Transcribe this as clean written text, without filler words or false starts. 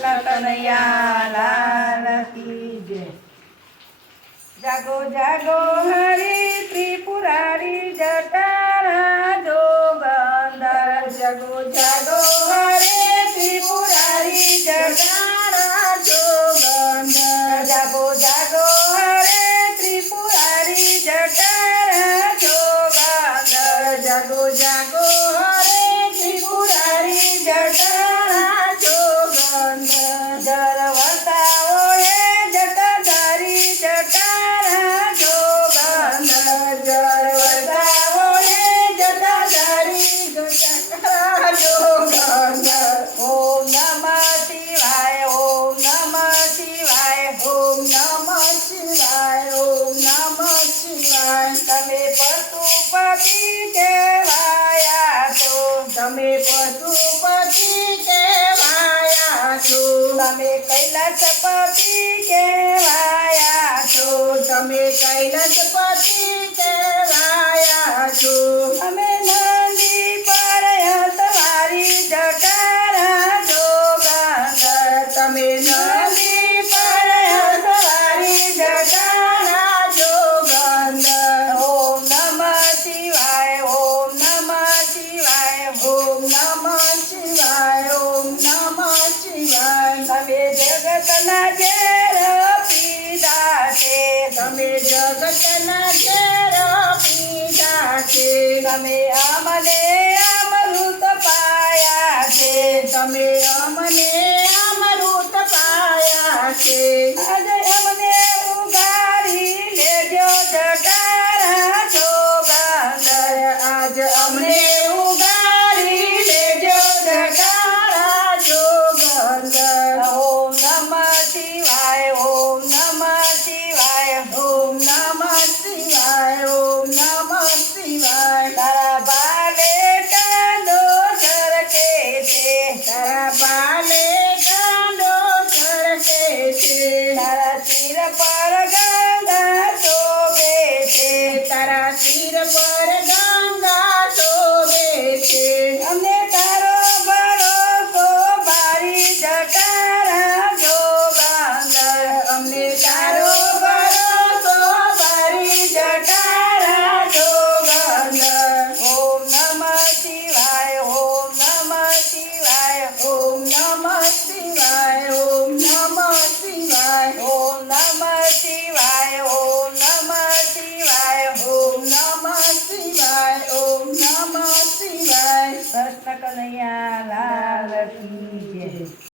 કૃષ્ણ કનૈયા લાલ કી જય। જાગો જાગો હરી ત્રિપુરારી જટારા જોગંદર। જાગો જાગો હરે ત્રિપુરારી જટારા જોગંદર। જાગો જાગો હરે ત્રિપુરારી જટારા જોગંદર। જાગો જાગો હરે ત્રિપુરારી જટારા જોગંદર। જરવતા ઓળે જટાધારી જટારા જોગંદર। જરવતા ઓળે જટાધારી જટારા જોગંદર। ઓમ નમઃ શિવાય ઓમ નમઃ શિવાય ઓમ નમઃ શિવાય ઓમ નમઃ શિવાય। તમે પશુપતિ કહેવાયા છો તમે પશુપતિ કહેવાયા છો। તમે કૈલાસપતિ કહેવાયા છો તમે કૈલાસપતિ કહેવાયા છો। તમે નંદી પર સવારી જટારા જોગંદર। તમે નંદી પર સવારી જટારા જોગંદર। ઓમ નમઃ શિવાય ઓમ નમઃ શિવાય ઓમ નમઃ શિવાય ઓમ નમઃ શિવાય। તમે જગતના ઝેર પીધા છે તમે જગતના ઝેર પીધા છે। તમે અમને અમૃત પાયા છે તમે અમને